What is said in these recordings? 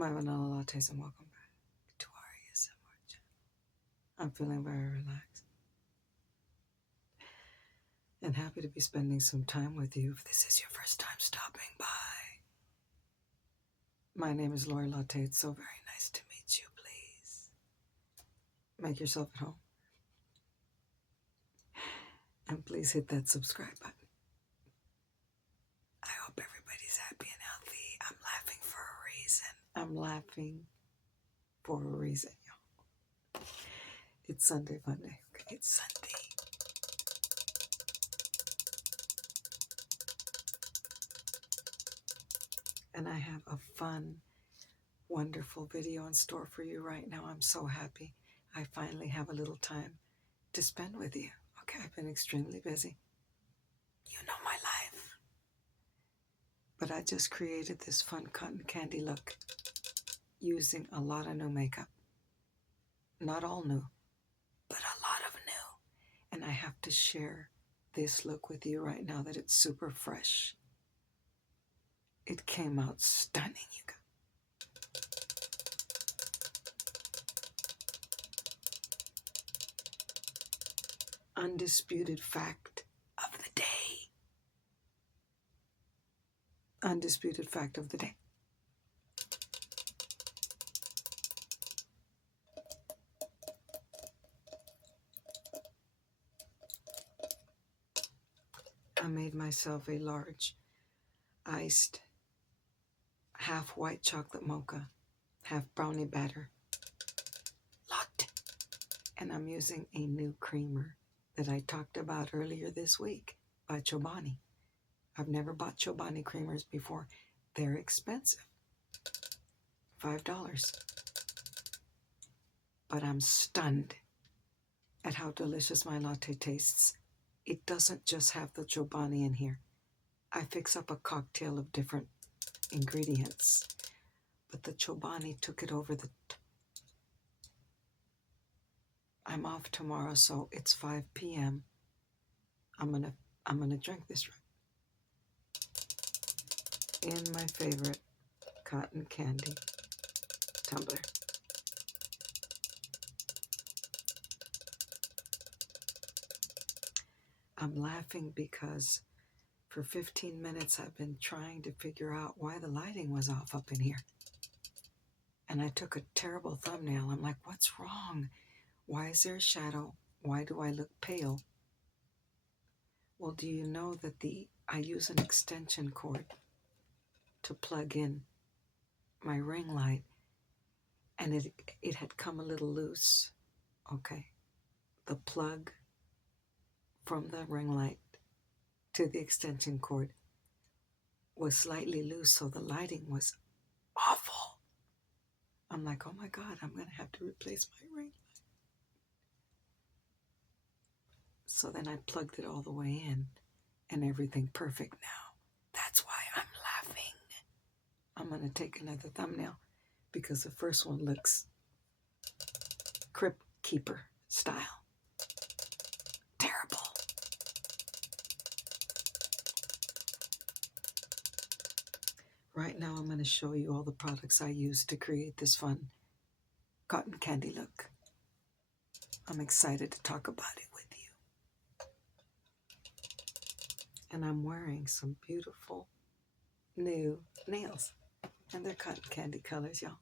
my vanilla lattes, and welcome back to our ASMR channel. I'm feeling very relaxed and happy to be spending some time with you if this is your first time stopping by. My name is Lori Latte. It's so very nice to meet you. Please make yourself at home and please hit that subscribe button. I hope everybody's happy and healthy. I'm laughing for a reason. I'm laughing for a reason, y'all. It's Sunday fun day. Okay, it's Sunday. And I have a fun, wonderful video in store for you right now. I'm so happy I finally have a little time to spend with you. Okay, I've been extremely busy. You know my life. But I just created this fun cotton candy look using a lot of new makeup. Not all new, but a lot of new. And I have to share this look with you right now that it's super fresh. It came out stunning, you guys. Undisputed fact of the day. Undisputed fact of the day. I made myself a large iced half white chocolate mocha, half brownie batter latte. And I'm using a new creamer that I talked about earlier this week by Chobani. I've never bought Chobani creamers before. They're expensive. $5. But I'm stunned at how delicious my latte tastes. It doesn't just have the Chobani in here. I fix up a cocktail of different ingredients, but the Chobani took it over the I'm off tomorrow, so it's 5 p.m. I'm gonna drink this right in my favorite cotton candy tumbler. I'm laughing because for 15 minutes I've been trying to figure out why the lighting was off up in here. And I took a terrible thumbnail. I'm like, what's wrong? Why is there a shadow? Why do I look pale? Well, do you know that I use an extension cord to plug in my ring light, and it had come a little loose. Okay. The plug from the ring light to the extension cord was slightly loose, so the lighting was awful. I'm like, oh my God, I'm going to have to replace my ring light. So then I plugged it all the way in, and everything perfect now. That's why I'm laughing. I'm going to take another thumbnail because the first one looks Crypt Keeper style. Terrible. Right now I'm going to show you all the products I use to create this fun cotton candy look. I'm excited to talk about it with you. And I'm wearing some beautiful new nails. And they're cotton candy colors, y'all.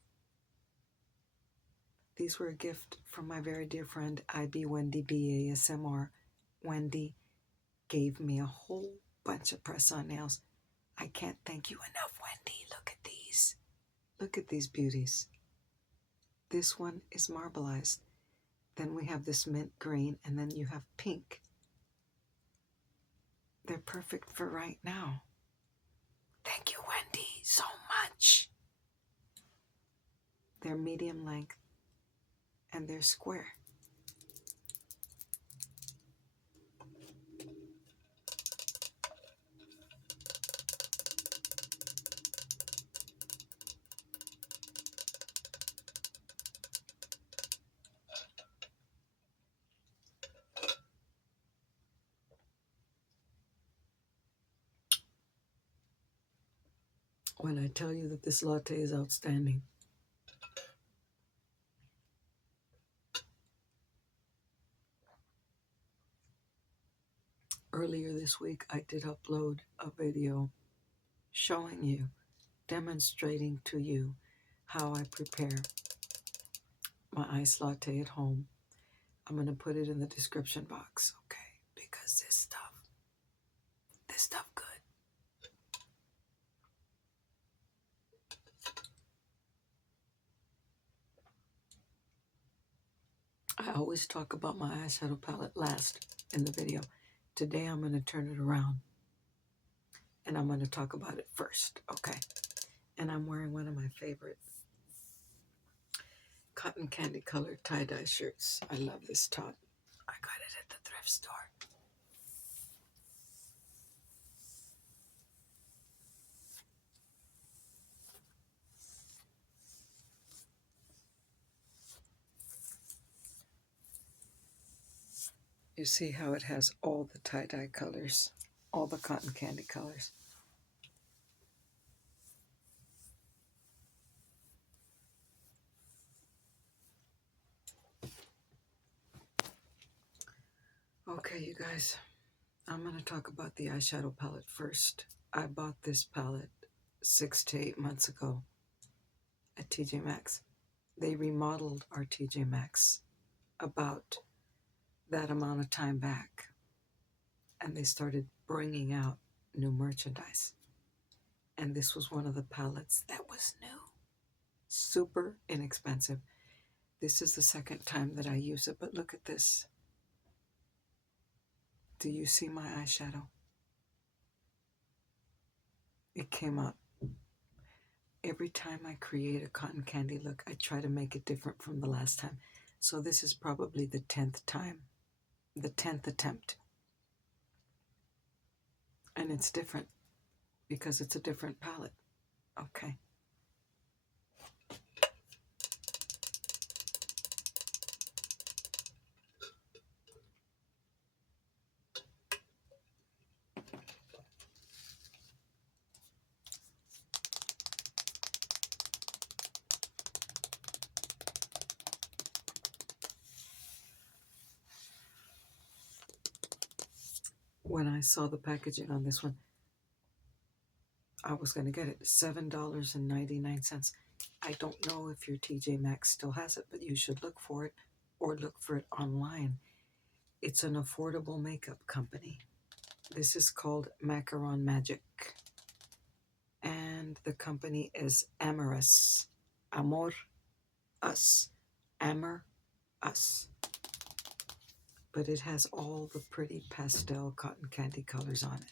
These were a gift from my very dear friend, IB Wendy BASMR. Wendy gave me a whole bunch of press-on nails. I can't thank you enough, Wendy. Look at these. Look at these beauties. This one is marbleized. Then we have this mint green, and then you have pink. They're perfect for right now. Thank you, Wendy, so much. They're medium length, and they're square. When I tell you that this latte is outstanding, earlier this week I did upload a video showing you, demonstrating to you how I prepare my iced latte at home. I'm going to put it in the description box, okay? Because this stuff good. I always talk about my eyeshadow palette last in the video. Today I'm going to turn it around and I'm going to talk about it first, okay? And I'm wearing one of my favorite cotton candy colored tie-dye shirts. I love this top. I got it at the thrift store. You see how it has all the tie-dye colors, all the cotton candy colors. Okay, you guys, I'm going to talk about the eyeshadow palette first. I bought this palette 6 to 8 months ago at TJ Maxx. They remodeled our TJ Maxx about that amount of time back, and they started bringing out new merchandise. And this was one of the palettes that was new, super inexpensive. This is the second time that I use it, but look at this. Do you see my eyeshadow? It came out. Every time I create a cotton candy look, I try to make it different from the last time. So this is probably the 10th time, the 10th attempt. And it's different because it's a different palette. Okay. When I saw the packaging on this one, I was going to get it. $7.99. I don't know if your TJ Maxx still has it, but you should look for it or look for it online. It's an affordable makeup company. This is called Macaron Magic. And the company is Amorous. Amor Us. Amor Us. But it has all the pretty pastel cotton candy colors on it.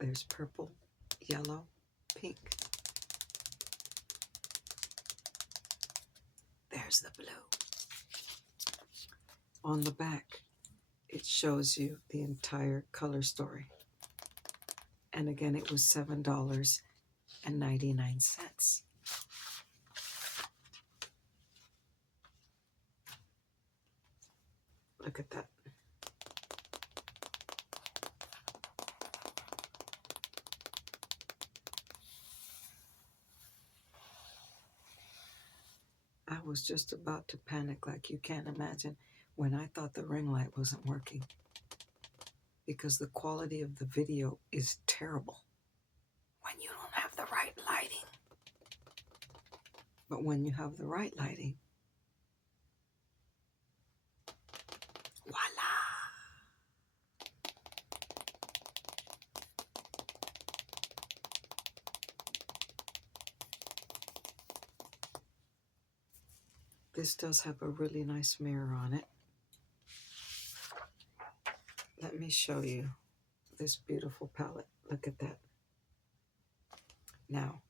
There's purple, yellow, pink. There's the blue. On the back, it shows you the entire color story. And again, it was $7.99. Look at that. I was just about to panic like you can't imagine when I thought the ring light wasn't working, because the quality of the video is terrible when you don't have the right lighting. But when you have the right lighting, voila! This does have a really nice mirror on it. Let me show you this beautiful palette. Look at that. Now,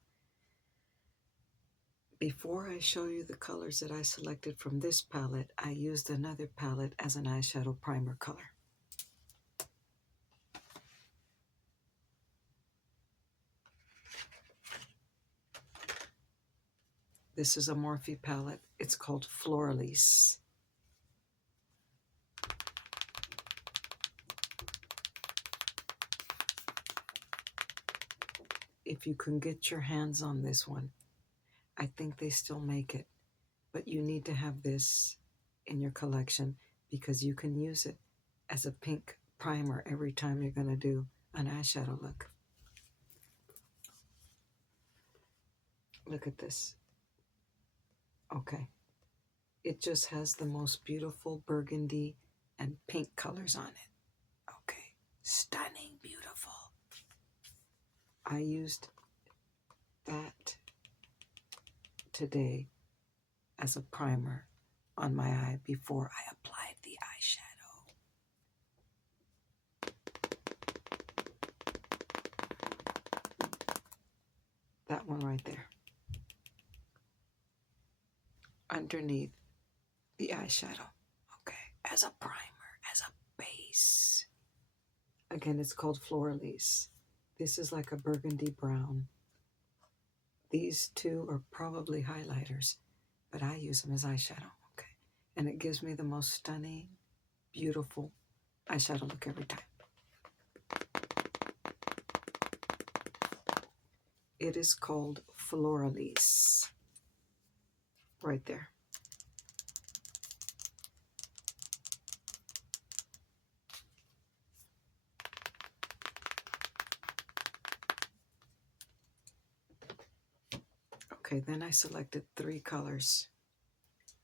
before I show you the colors that I selected from this palette, I used another palette as an eyeshadow primer color. This is a Morphe palette. It's called Floralise. If you can get your hands on this one, I think they still make it, but you need to have this in your collection because you can use it as a pink primer every time you're going to do an eyeshadow look. Look at this. Okay. It just has the most beautiful burgundy and pink colors on it. Okay. Stunning, beautiful. I used that today as a primer on my eye before I applied the eyeshadow. That one right there. Underneath the eyeshadow. Okay. As a primer, as a base. Again, it's called Floralise. This is like a burgundy brown. These two are probably highlighters, but I use them as eyeshadow. Okay. And it gives me the most stunning, beautiful eyeshadow look every time. It is called Floralise. Right there. Okay, then I selected 3 colors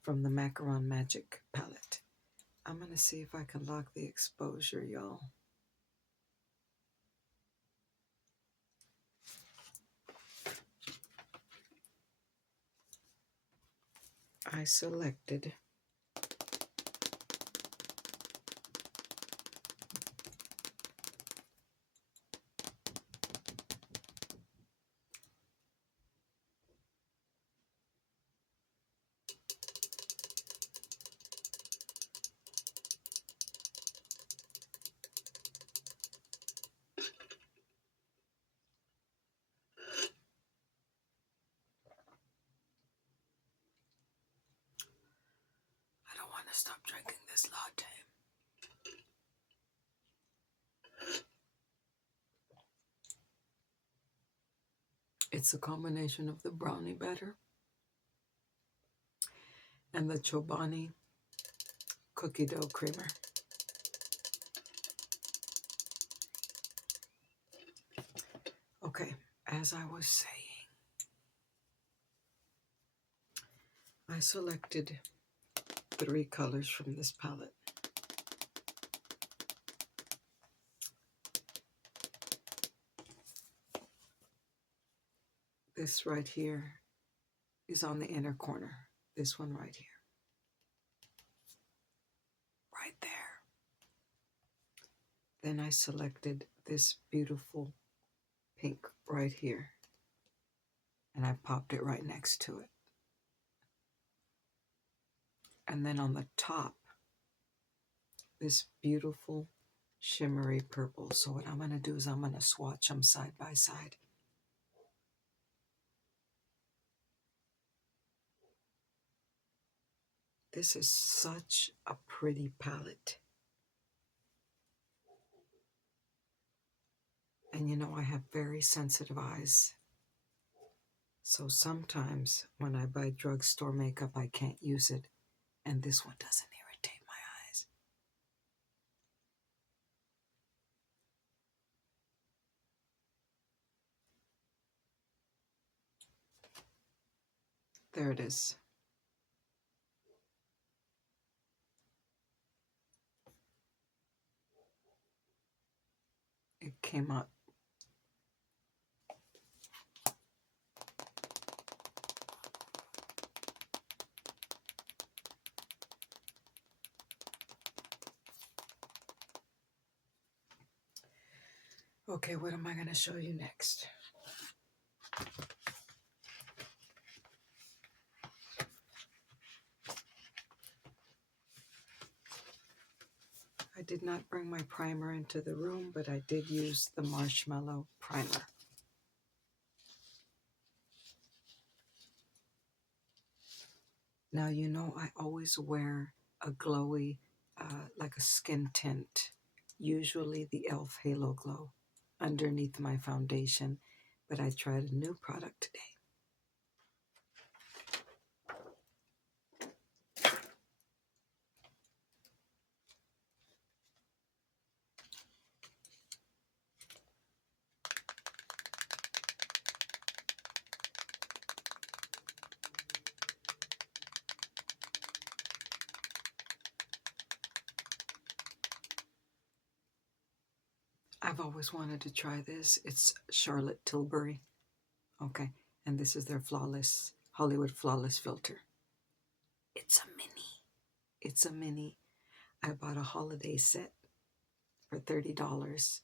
from the Macaron Magic palette. I'm going to see if I can lock the exposure, y'all. I selected I don't want to stop drinking this latte. It's a combination of the brownie batter and the Chobani cookie dough creamer. Okay, as I was saying, I selected 3 colors from this palette. This right here is on the inner corner. This one right here. Right there. Then I selected this beautiful pink right here. And I popped it right next to it. And then on the top, this beautiful shimmery purple. So what I'm going to do is I'm going to swatch them side by side. This is such a pretty palette. And you know, I have very sensitive eyes. So sometimes when I buy drugstore makeup, I can't use it. And this one doesn't irritate my eyes. There it is. It came out. Okay, what am I going to show you next? I did not bring my primer into the room, but I did use the Marshmallow Primer. Now, you know, I always wear a glowy, like a skin tint, usually the e.l.f. Halo Glow, underneath my foundation, but I tried a new product today. I've always wanted to try this. It's Charlotte Tilbury. Okay. And this is their flawless, Hollywood Flawless filter. It's a mini. It's a mini. I bought a holiday set for $30.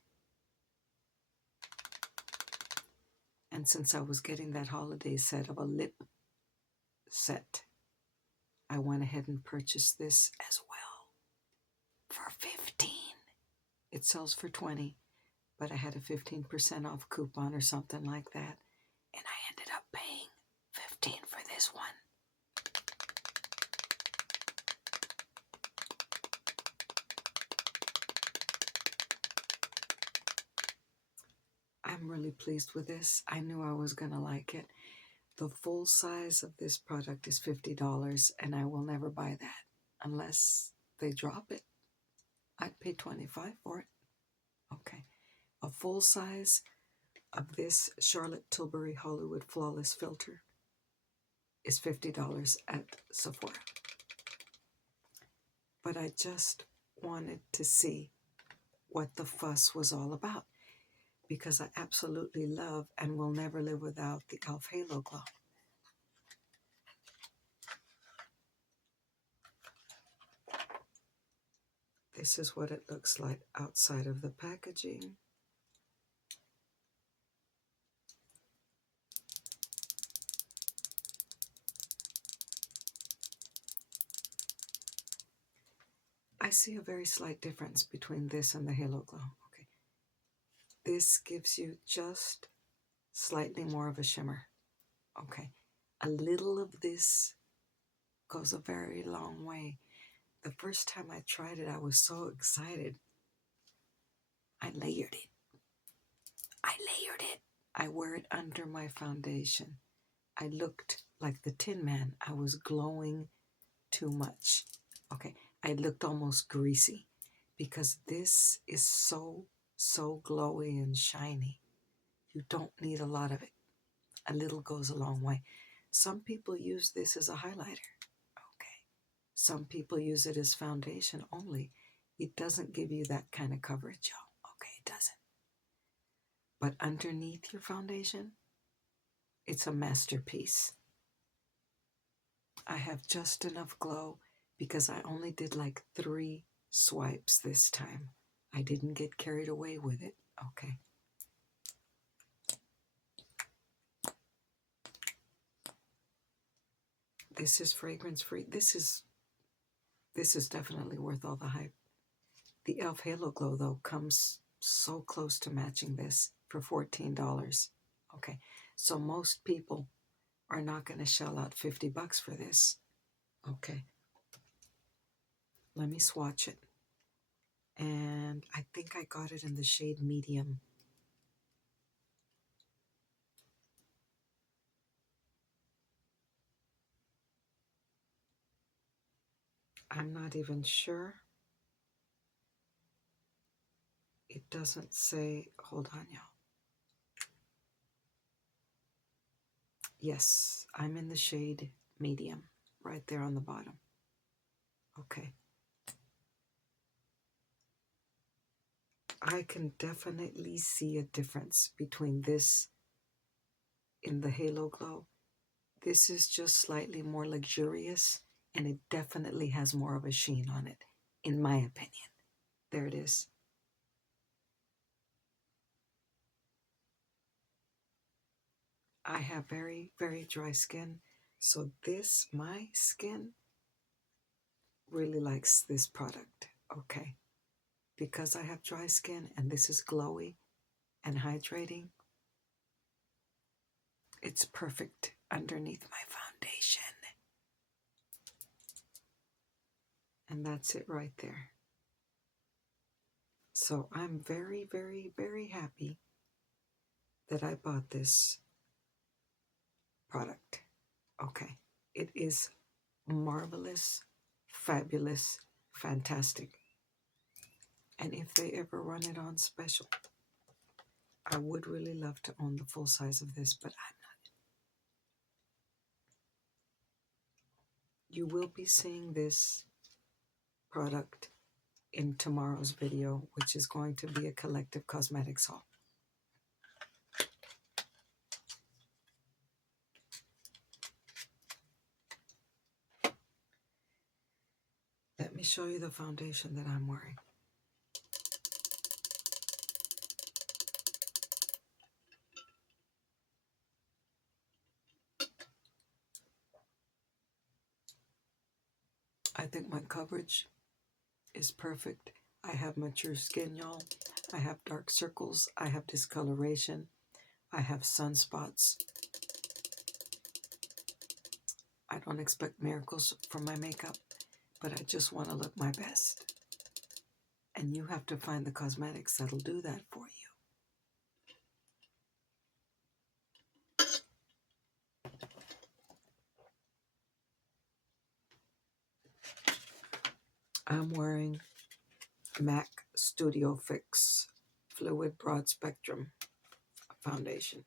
And since I was getting that holiday set of a lip set, I went ahead and purchased this as well for $15. It sells for $20, but I had a 15% off coupon or something like that, and I ended up paying $15 for this one. I'm really pleased with this. I knew I was going to like it. The full size of this product is $50, and I will never buy that unless they drop it. I'd pay $25 for it. Okay. A full size of this Charlotte Tilbury Hollywood Flawless filter is $50 at Sephora. But I just wanted to see what the fuss was all about, because I absolutely love and will never live without the e.l.f. Halo Glow. This is what it looks like outside of the packaging. I see a very slight difference between this and the Halo Glow. Okay, this gives you just slightly more of a shimmer. Okay, a little of this goes a very long way. The first time I tried it, I was so excited. I layered it. I wear it under my foundation. I looked like the Tin Man. I was glowing too much. Okay, I looked almost greasy because this is so glowy and shiny. You don't need a lot of it. A little goes a long way. Some people use this as a highlighter. Okay. Some people use it as foundation only. It doesn't give you that kind of coverage, y'all. Okay, it doesn't. But underneath your foundation, it's a masterpiece. I have just enough glow because I only did like 3 swipes this time. I didn't get carried away with it. Okay. This is fragrance free. This is definitely worth all the hype. The e.l.f. Halo Glow, though, comes so close to matching this for $14. Okay, so most people are not going to shell out $50 for this. Okay, let me swatch it. And I think I got it in the shade medium. I'm not even sure. It doesn't say, hold on, y'all. Yes, I'm in the shade medium, right there on the bottom. Okay. I can definitely see a difference between this in the Halo Glow. This is just slightly more luxurious, and it definitely has more of a sheen on it, in my opinion. There it is. I have very, very dry skin, so my skin really likes this product, okay? Because I have dry skin and this is glowy and hydrating, it's perfect underneath my foundation. And that's it right there. So I'm very, very, very happy that I bought this product. Okay, it is marvelous, fabulous, fantastic. And if they ever run it on special, I would really love to own the full size of this, but I'm not. You will be seeing this product in tomorrow's video, which is going to be a collective cosmetics haul. Let me show you the foundation that I'm wearing. I think my coverage is perfect. I have mature skin, y'all. I have dark circles. I have discoloration. I have sunspots. I don't expect miracles from my makeup, but I just want to look my best. And you have to find the cosmetics that'll do that for you. I'm wearing MAC Studio Fix Fluid Broad Spectrum foundation.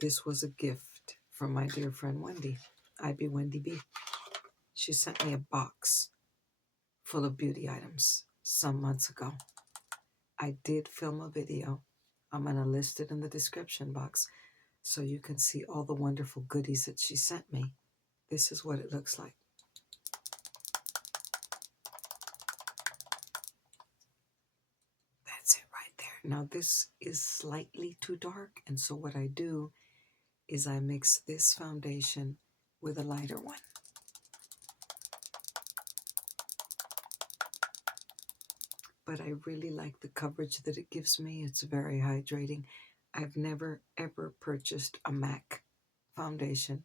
This was a gift from my dear friend Wendy, IB Wendy B. She sent me a box full of beauty items some months ago. I did film a video. I'm going to list it in the description box so you can see all the wonderful goodies that she sent me. This is what it looks like. That's it right there. Now this is slightly too dark, and so what I do is I mix this foundation with a lighter one. But I really like the coverage that it gives me. It's very hydrating. I've never ever purchased a MAC foundation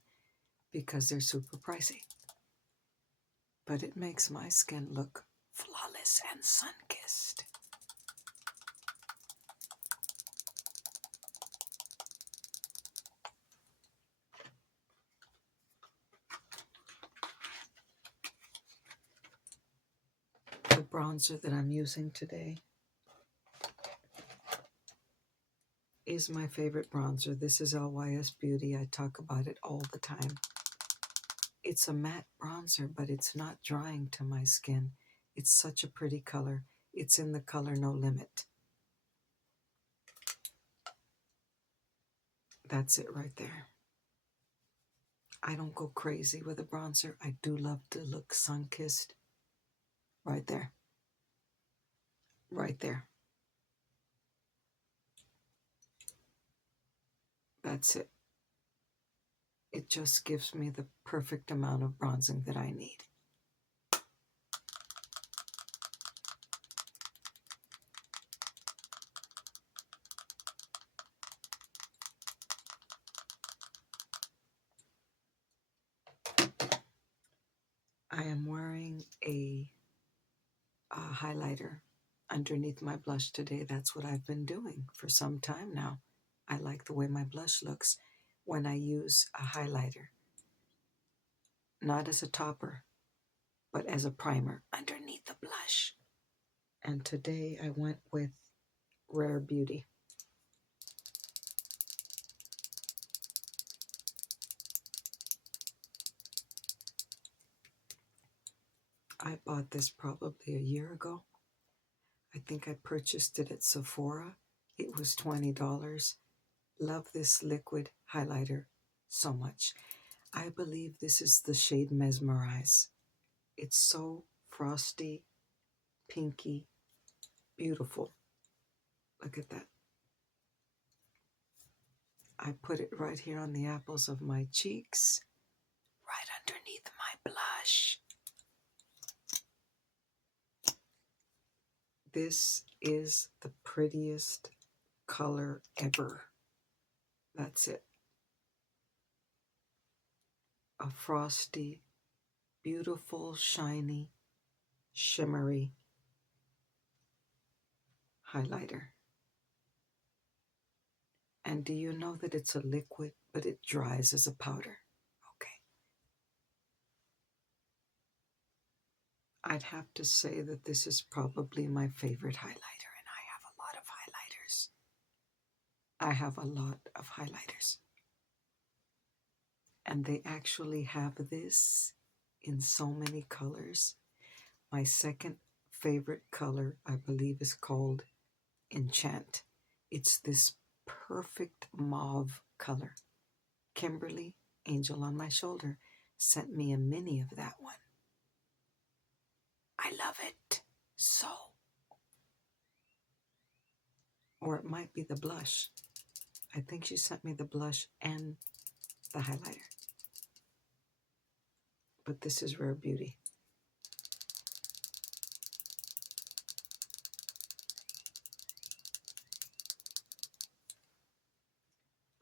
because they're super pricey. But it makes my skin look flawless and sun-kissed. The bronzer that I'm using today is my favorite bronzer. This is LYS Beauty. I talk about it all the time. It's a matte bronzer, but it's not drying to my skin. It's such a pretty color. It's in the color No Limit. That's it right there. I don't go crazy with a bronzer. I do love to look sun-kissed. Right there. Right there. That's it. It just gives me the perfect amount of bronzing that I need. I am wearing a highlighter underneath my blush today. That's what I've been doing for some time now. I like the way my blush looks when I use a highlighter. Not as a topper, but as a primer underneath the blush. And today I went with Rare Beauty. I bought this probably a year ago. I think I purchased it at Sephora. It was $20. Love this liquid highlighter so much. I believe this is the shade Mesmerize. It's so frosty, pinky, beautiful. Look at that. I put it right here on the apples of my cheeks, right underneath my blush. This is the prettiest color ever. That's it. A frosty, beautiful, shiny, shimmery highlighter. And do you know that it's a liquid, but it dries as a powder? Okay. I'd have to say that this is probably my favorite highlighter, and I have a lot of highlighters. I have a lot of highlighters. And they actually have this in so many colors. My second favorite color, I believe, is called Enchant. It's this perfect mauve color. Kimberly, Angel on My Shoulder, sent me a mini of that one. I love it so. Or it might be the blush. I think she sent me the blush and the highlighter. But this is Rare Beauty.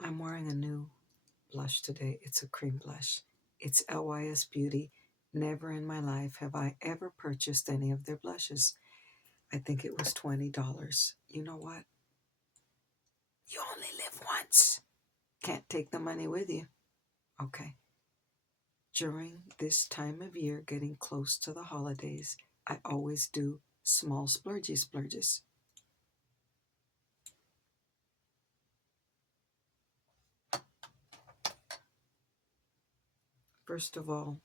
I'm wearing a new blush today. It's a cream blush. It's LYS Beauty. Never in my life have I ever purchased any of their blushes. I think it was $20. You know what? You only live once. Can't take the money with you. Okay. During this time of year, getting close to the holidays, I always do small splurges. First of all,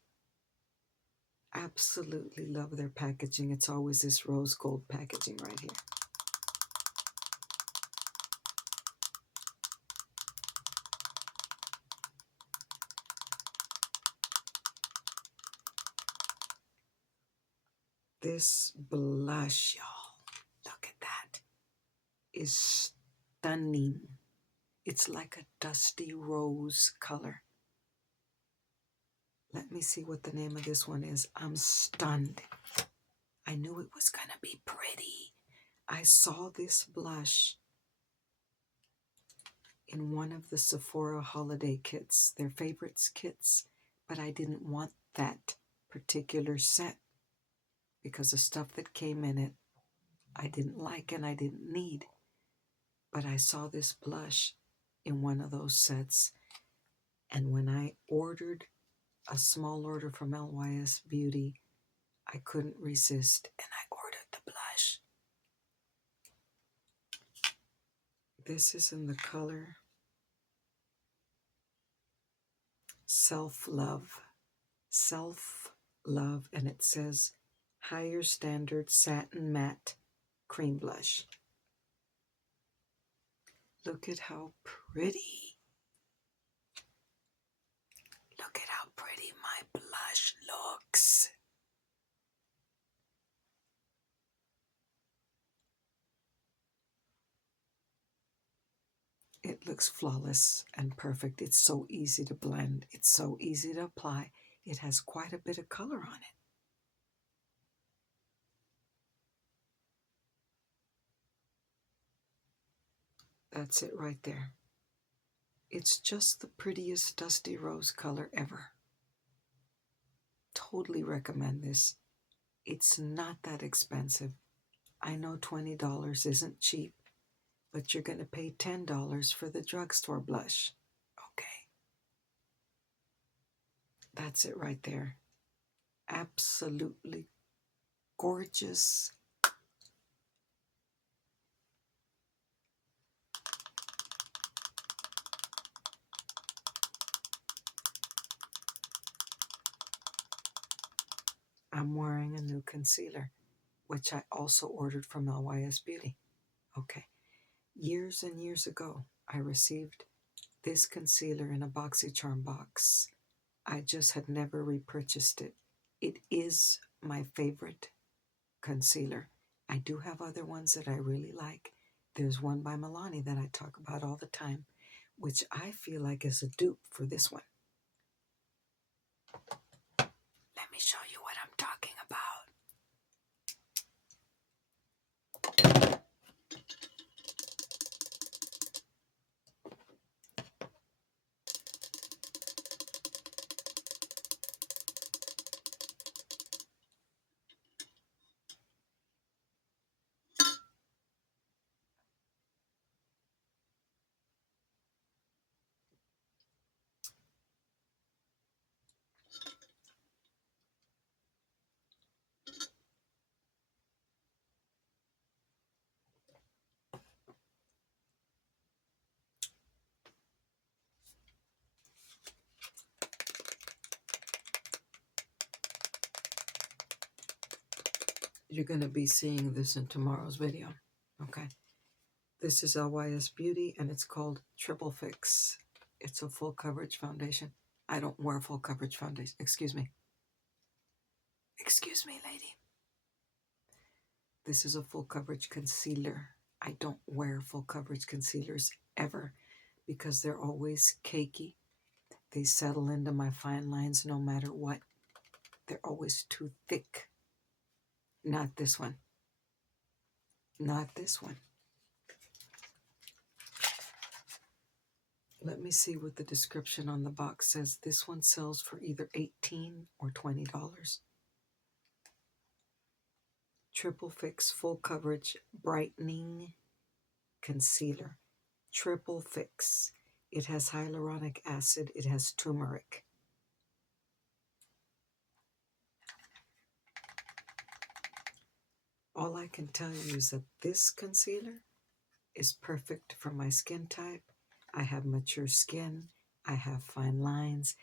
absolutely love their packaging. It's always this rose gold packaging right here. This blush, y'all, look at that, is stunning. It's like a dusty rose color. Let me see what the name of this one is. I'm stunned. I knew it was gonna be pretty. I saw this blush in one of the Sephora holiday kits, their favorites kits, but I didn't want that particular set because the stuff that came in it I didn't like and I didn't need. But I saw this blush in one of those sets, and when I ordered a small order from LYS Beauty, I couldn't resist and I ordered the blush. This is in the color Self-Love. Self-Love, and it says Higher Standard Satin Matte Cream Blush. Look at how pretty. Look at how pretty my blush looks. It looks flawless and perfect. It's so easy to blend. It's so easy to apply. It has quite a bit of color on it. That's it right there. It's just the prettiest dusty rose color ever. Totally recommend this. It's not that expensive. I know $20 isn't cheap, but you're going to pay $10 for the drugstore blush. Okay. That's it right there. Absolutely gorgeous. I'm wearing a new concealer, which I also ordered from LYS Beauty. Okay. Years and years ago, I received this concealer in a BoxyCharm box. I just had never repurchased it. It is my favorite concealer. I do have other ones that I really like. There's one by Milani that I talk about all the time, which I feel like is a dupe for this one. Let me show you what I'm talking about. You're going to be seeing this in tomorrow's video. Okay. This is LYS Beauty, and it's called Triple Fix. It's a full coverage foundation. I don't wear full coverage foundation. Excuse me. Excuse me, lady. This is a full coverage concealer. I don't wear full coverage concealers ever because they're always cakey. They settle into my fine lines no matter what. They're always too thick. Not this one. Not this one. Let me see what the description on the box says. This one sells for either $18 or $20. Triple Fix Full Coverage Brightening Concealer. Triple Fix. It has hyaluronic acid. It has turmeric. All I can tell you is that this concealer is perfect for my skin type. I have mature skin. I have fine lines.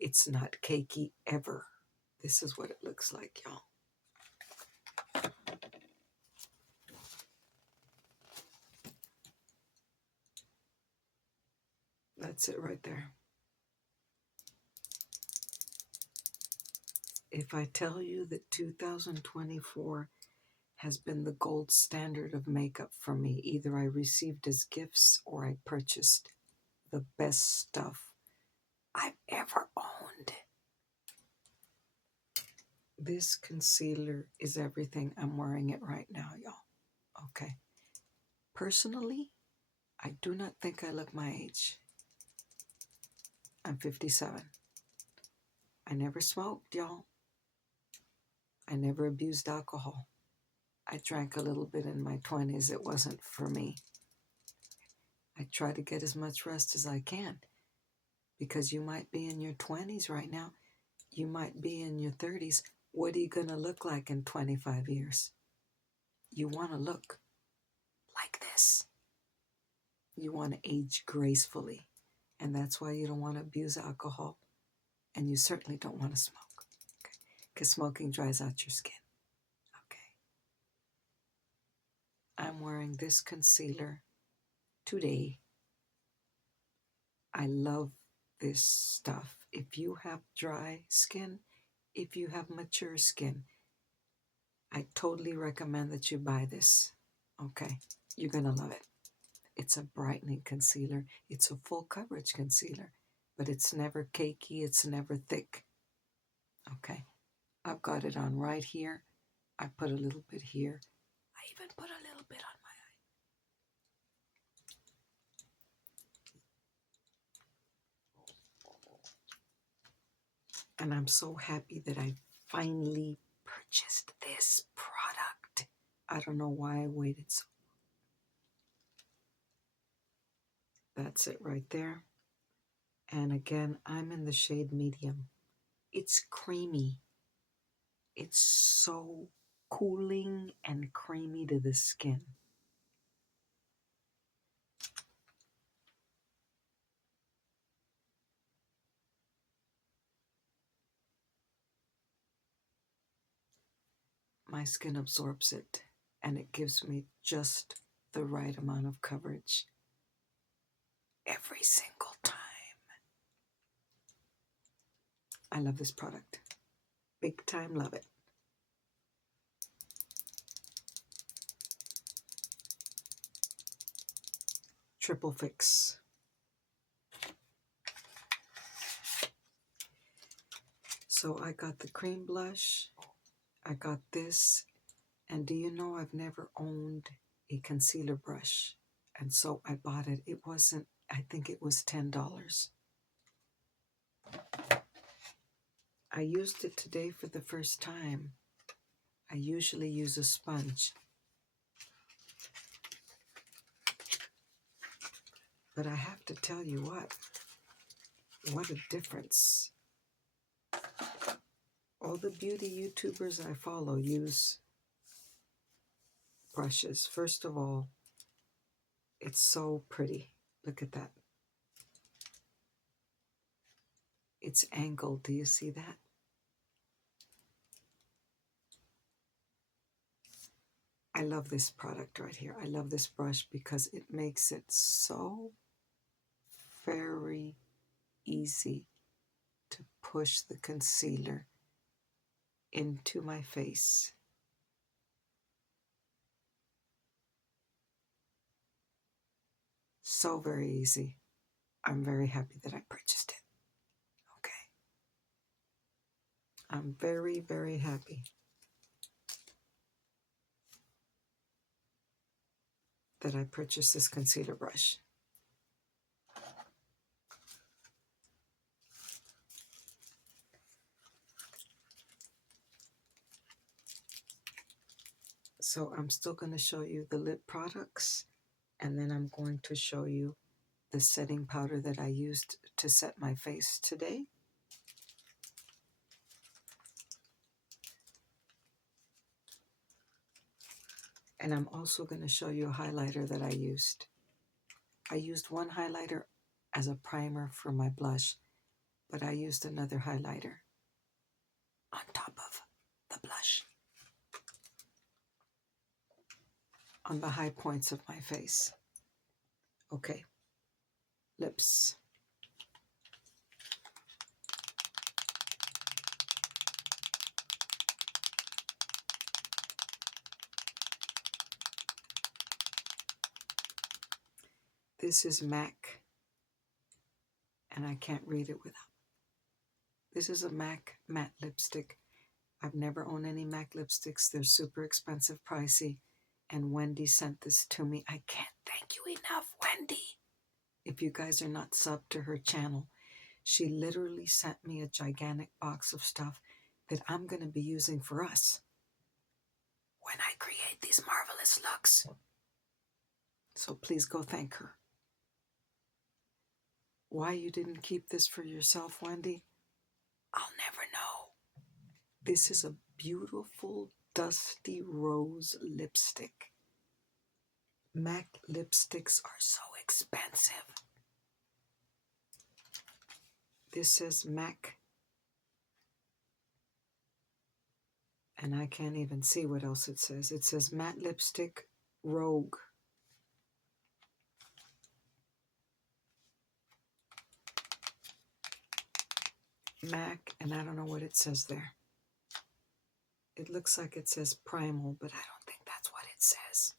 It's not cakey ever. This is what it looks like, y'all. That's it right there. If I tell you that 2024 has been the gold standard of makeup for me, either I received as gifts or I purchased the best stuff I've ever owned. This concealer is everything. I'm wearing it right now, y'all. Okay. Personally, I do not think I look my age. I'm 57. I never smoked, y'all. I never abused alcohol. I drank a little bit in my 20s. It wasn't for me. I try to get as much rest as I can because you might be in your 20s right now. You might be in your 30s. What are you going to look like in 25 years? You want to look like this. You want to age gracefully. And that's why you don't want to abuse alcohol. And you certainly don't want to smoke. Okay? Because smoking dries out your skin. I'm wearing this concealer today. I love this stuff. If you have dry skin, if you have mature skin, I totally recommend that you buy this. Okay, you're going to love it. It's a brightening concealer. It's a full coverage concealer, but it's never cakey. It's never thick. Okay, I've got it on right here. I put a little bit here. I even put a little bit on my eye. And I'm so happy that I finally purchased this product. I don't know why I waited so long. That's it right there. And again, I'm in the shade medium. It's creamy. It's so cooling and creamy to the skin. My skin absorbs it, and it gives me just the right amount of coverage every single time. I love this product. Big time love it. Triple Fix. So I got the cream blush. I got this. And do you know I've never owned a concealer brush? And so I bought it. It wasn't, I think it was $10. I used it today for the first time. I usually use a sponge. But I have to tell you what a difference. All the beauty YouTubers I follow use brushes. First of all, it's so pretty. Look at that. It's angled. Do you see that? I love this product right here. I love this brush because it makes it so very easy to push the concealer into my face. So very easy. I'm very happy that I purchased it. Okay. I'm very, very happy that I purchased this concealer brush. So I'm still going to show you the lip products, and then I'm going to show you the setting powder that I used to set my face today. And I'm also going to show you a highlighter that I used. I used one highlighter as a primer for my blush, but I used another highlighter on top of the blush, on the high points of my face. Okay, lips. This is MAC, and I can't read it without. This is a MAC matte lipstick. I've never owned any MAC lipsticks. They're super expensive, pricey, and Wendy sent this to me. I can't thank you enough, Wendy. If you guys are not subbed to her channel, she literally sent me a gigantic box of stuff that I'm going to be using for us when I create these marvelous looks. So please go thank her. Why you didn't keep this for yourself, Wendy? I'll never know. This is a beautiful dusty rose lipstick. MAC lipsticks are so expensive. This says MAC, and I can't even see what else it says. It says matte lipstick Rogue. MAC, and I don't know what it says there. It looks like it says Primal, but I don't think that's what it says.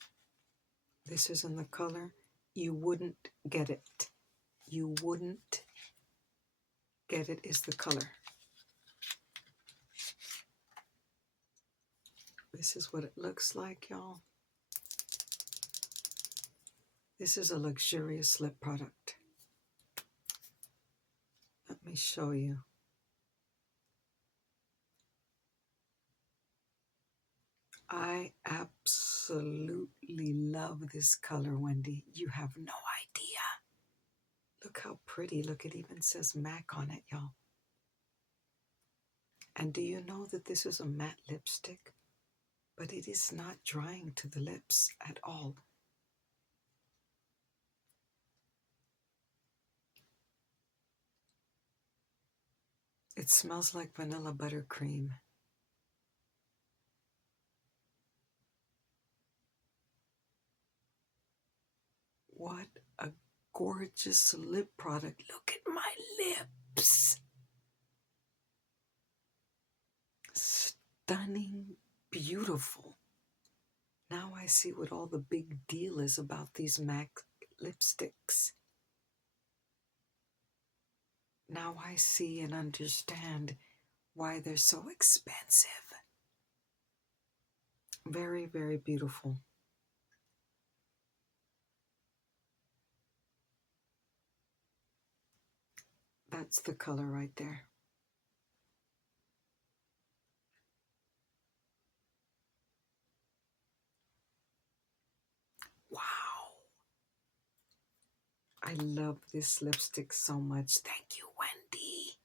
This is in the color You Wouldn't Get It. You Wouldn't Get It is the color. This is what it looks like, y'all. This is a luxurious lip product. Let me show you. I absolutely love this color, Wendy. You have no idea. Look how pretty. Look, it even says MAC on it, y'all. And do you know that this is a matte lipstick? But it is not drying to the lips at all. It smells like vanilla buttercream. What a gorgeous lip product. Look at my lips. Stunning, beautiful. Now I see what all the big deal is about these MAC lipsticks. Now I see and understand why they're so expensive. Very, very beautiful. That's the color right there. Wow. I love this lipstick so much. Thank you, Wendy.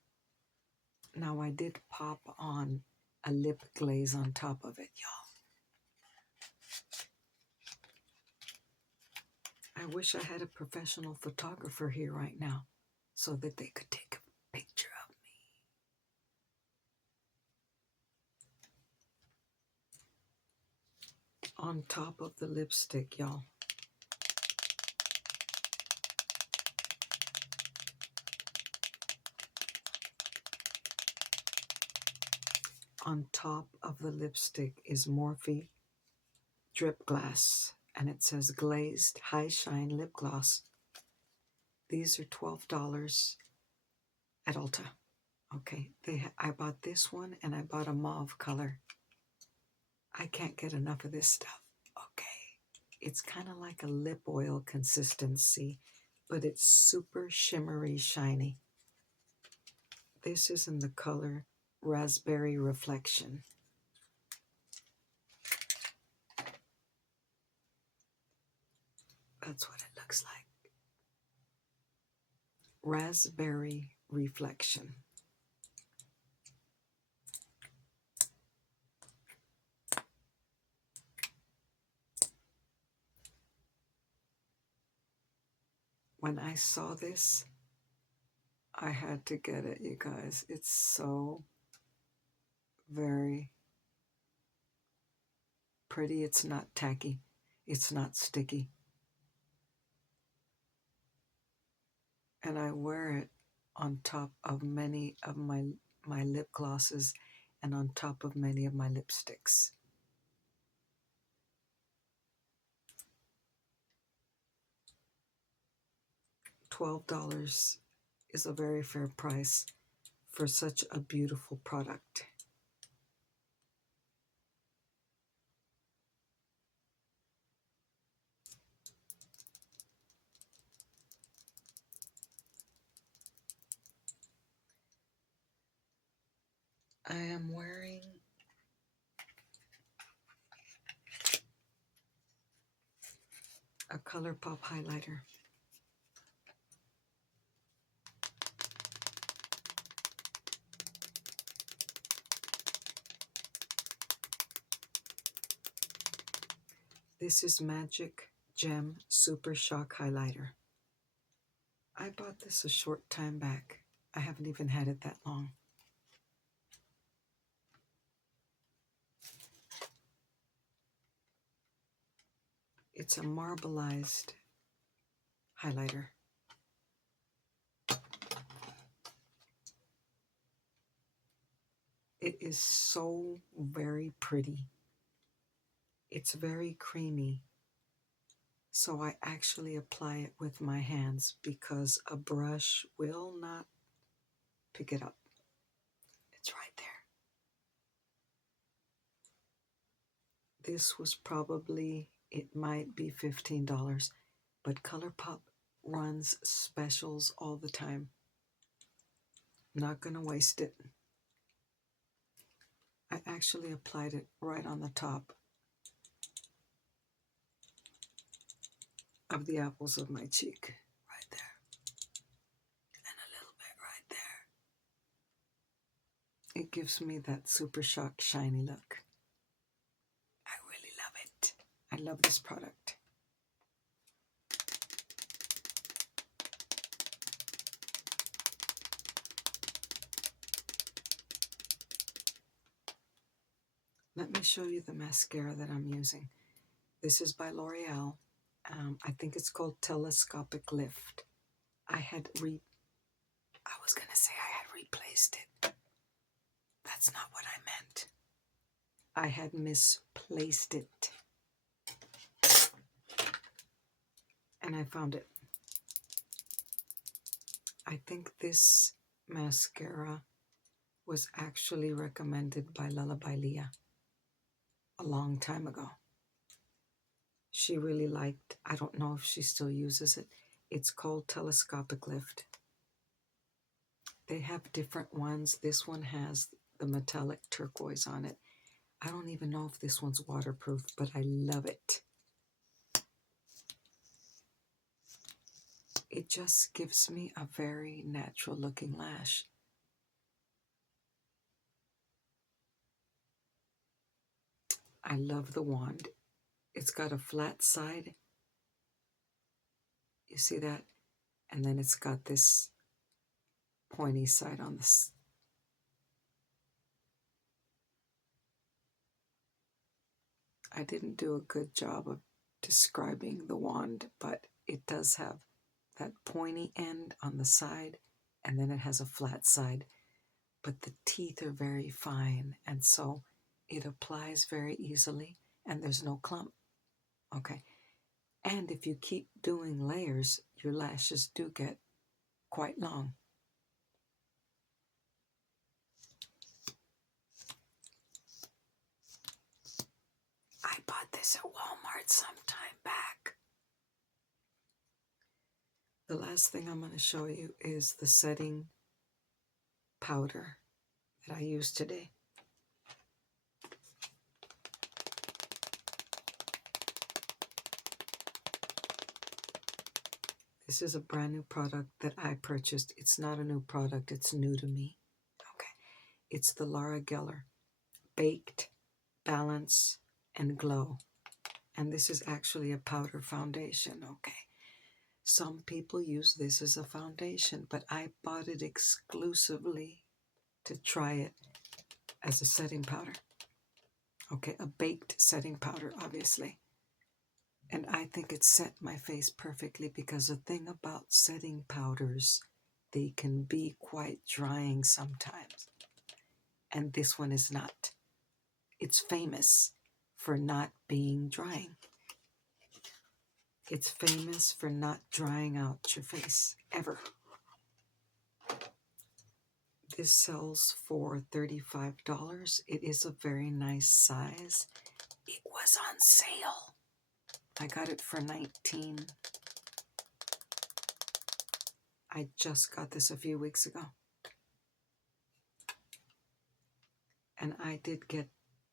Now I did pop on a lip glaze on top of it, y'all. I wish I had a professional photographer here right now so that they could take a picture of me. on top of the lipstick, y'all. On top of the lipstick is Morphe Drip Glass, and it says Glazed High Shine Lip Gloss. These are $12 at Ulta. Okay, I bought this one, and I bought a mauve color. I can't get enough of this stuff. Okay, it's kind of like a lip oil consistency, but it's super shimmery shiny. This is in the color Raspberry Reflection. That's what it looks like. Raspberry Reflection. When I saw this, I had to get it, you guys. It's so very pretty. It's not tacky. It's not sticky. And I wear it on top of many of my lip glosses and on top of many of my lipsticks. $12 is a very fair price for such a beautiful product. I am wearing a ColourPop highlighter. This is Magic Gem Super Shock Highlighter. I bought this a short time back. I haven't even had it that long. It's a marbleized highlighter. It is so very pretty. It's very creamy. So I actually apply it with my hands because a brush will not pick it up. It's right there. This was probably, it might be $15, but ColourPop runs specials all the time. Not gonna waste it. I actually applied it right on the top of the apples of my cheek, right there, and a little bit right there. It gives me that Super Shock shiny look. I really love it. I love this product. Let me show you the mascara that I'm using. This is by L'Oreal. I think it's called Telescopic Lift. I was gonna say I had replaced it. That's not what I meant. I had misplaced it. And I found it. I think this mascara was actually recommended by Lullaby Leah a long time ago. She really liked, I don't know if she still uses it. It's called Telescopic Lift. They have different ones. This one has the metallic turquoise on it. I don't even know if this one's waterproof, but I love it. It just gives me a very natural looking lash. I love the wand. It's got a flat side. You see that? And then it's got this pointy side on this. I didn't do a good job of describing the wand, but it does have that pointy end on the side, and then it has a flat side. But the teeth are very fine, and so it applies very easily, and there's no clump. Okay. And if you keep doing layers, your lashes do get quite long. I bought this at Walmart some time back. The last thing I'm going to show you is the setting powder that I use today. This is a brand new product that I purchased. It's not a new product, it's new to me. Okay. It's the Laura Geller Baked, Balance, and Glow. And this is actually a powder foundation, okay? Some people use this as a foundation, but I bought it exclusively to try it as a setting powder. Okay, a baked setting powder, obviously. And I think it set my face perfectly, because the thing about setting powders, they can be quite drying sometimes. And this one is not. It's famous for not being drying. It's famous for not drying out your face, ever. This sells for $35. It is a very nice size. It was on sale. I got it for $19. I just got this a few weeks ago. And I did get,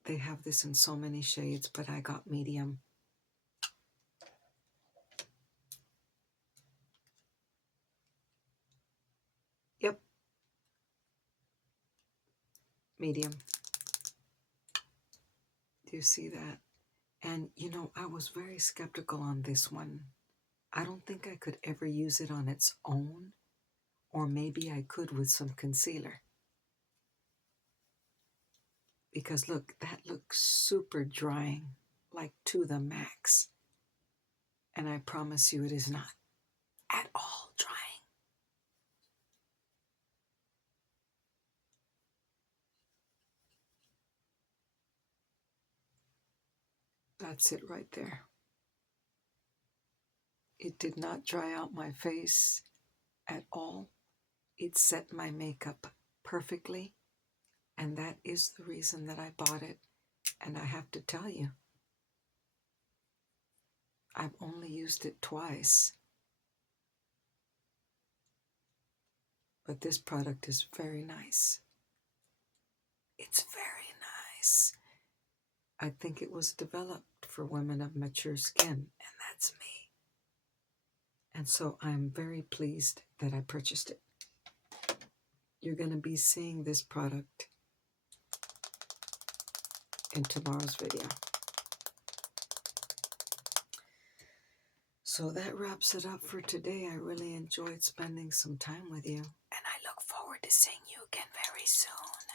they have this in so many shades, but I got medium. Yep. Medium. Do you see that? And, you know, I was very skeptical on this one. I don't think I could ever use it on its own, or maybe I could with some concealer. Because look, that looks super drying, like to the max. And I promise you it is not at all drying. That's it right there. It did not dry out my face at all. It set my makeup perfectly. And that is the reason that I bought it. And I have to tell you, I've only used it twice. But this product is very nice. It's very nice. I think it was developed for women of mature skin, and that's me. And so I'm very pleased that I purchased it. You're going to be seeing this product in tomorrow's video. So that wraps it up for today. I really enjoyed spending some time with you, and I look forward to seeing you again very soon.